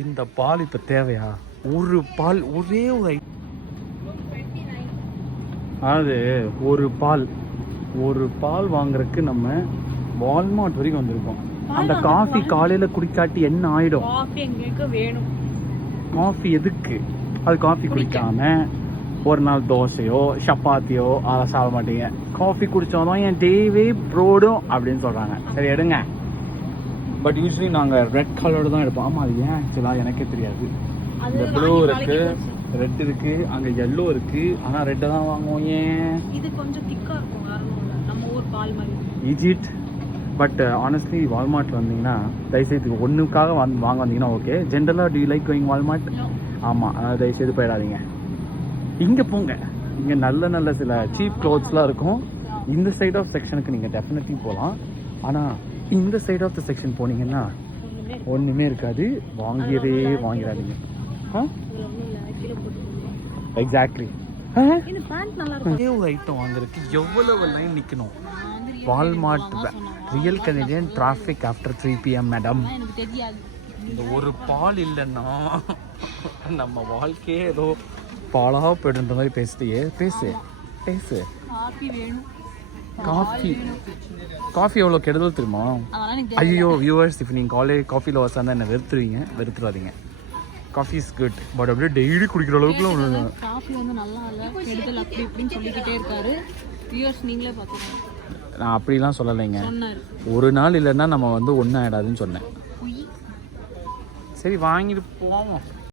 இந்த பால் இப்போ தேவையா? ஒரு பால் ஒரே ஒரு அதாவது ஒரு பால் வாங்குறதுக்கு நம்ம வால்மார்ட் வரைக்கும் வந்திருக்கோம். அந்த காஃபி காலையில குடிக்காட்டி என்ன ஆயிடும்? வேணும் காஃபி எதுக்கு? அது காஃபி குடிக்காம ஒரு நாள் தோசையோ சப்பாத்தியோ அதை சாப்பிட மாட்டீங்க. காஃபி குடிச்சாதான் என் டேவே ப்ரோடும் அப்படின்னு சொல்றாங்க. சரி எடுங்க. பட் யூஸ்வலி நாங்கள் ரெட் கலர் தான் எடுப்போம். ஆமாம், அது ஏன் ஆக்சுவலாக எனக்கே தெரியாது. இந்த ப்ளூ இருக்கு, ரெட் இருக்கு, அங்கே எல்லோ இருக்கு. ஆனால் ரெட்டை தான் வாங்குவோம். ஏன்? இது கொஞ்சம் திக்கா இருக்கும், நம்ம ஊர் பால் மாதிரி. இஜிட். பட் ஆனஸ்ட்லி வால்மார்ட் வந்தீங்கன்னா தயவுசெய்து ஒன்றுக்காக வாங்க வந்தீங்கன்னா ஓகே. ஜென்ரலாக to you like going Walmart? ஆமாம், தயவுசெய்து போயிடாதீங்க. இங்கே போங்க. இங்கே நல்ல நல்ல சில சீப் க்ளோத்ஸ்லாம் இருக்கும். இந்த சைட் ஆஃப் செக்ஷனுக்கு நீங்கள் டெஃபினெட்லி போகலாம். ஆனால் இந்த சைட் ஆஃப் த செக்ஷன் போனீங்கன்னா ஒன்றுமே இருக்காது. வாங்கிடாதீங்க. எக்ஸாக்ட்லி. ஒரு ஐட்டம் வாங்குறதுக்கு எவ்வளவு லைன் நிற்கணும்? Walmart real Canadian traffic after 3 PM madam. இந்த ஒரு பால் இல்லைன்னா நம்ம வாழ்க்கையே ஏதோ பாலாக போய்டுன்ற மாதிரி பேசு. காஃபி எவ்வளோ கெடுதல் தெரியுமா? ஐயோ வியூவர்ஸ், இப்போ நீங்கள் காஃபி லவர்ஸாக இருந்தால் என்ன வெறுத்துறாதீங்க. காஃபி இஸ் குட், பட் அப்படியே டெய்லி குடிக்கிற அளவுக்குலாம் காஃபி வந்து நல்லா இல்லை, கெடுதல் அப்படி இப்படின்னு சொல்லிக்கிட்டே இருக்காரு. வியூவர்ஸ் நீங்களே பார்த்துக்கோங்க. நான் அப்படிலாம் சொல்லலைங்க. ஒரு நாள் இல்லைன்னா நம்ம வந்து ஒன்றும் ஆகிடாதுன்னு சொன்னேன். சரி வாங்கிட்டு போவோம்.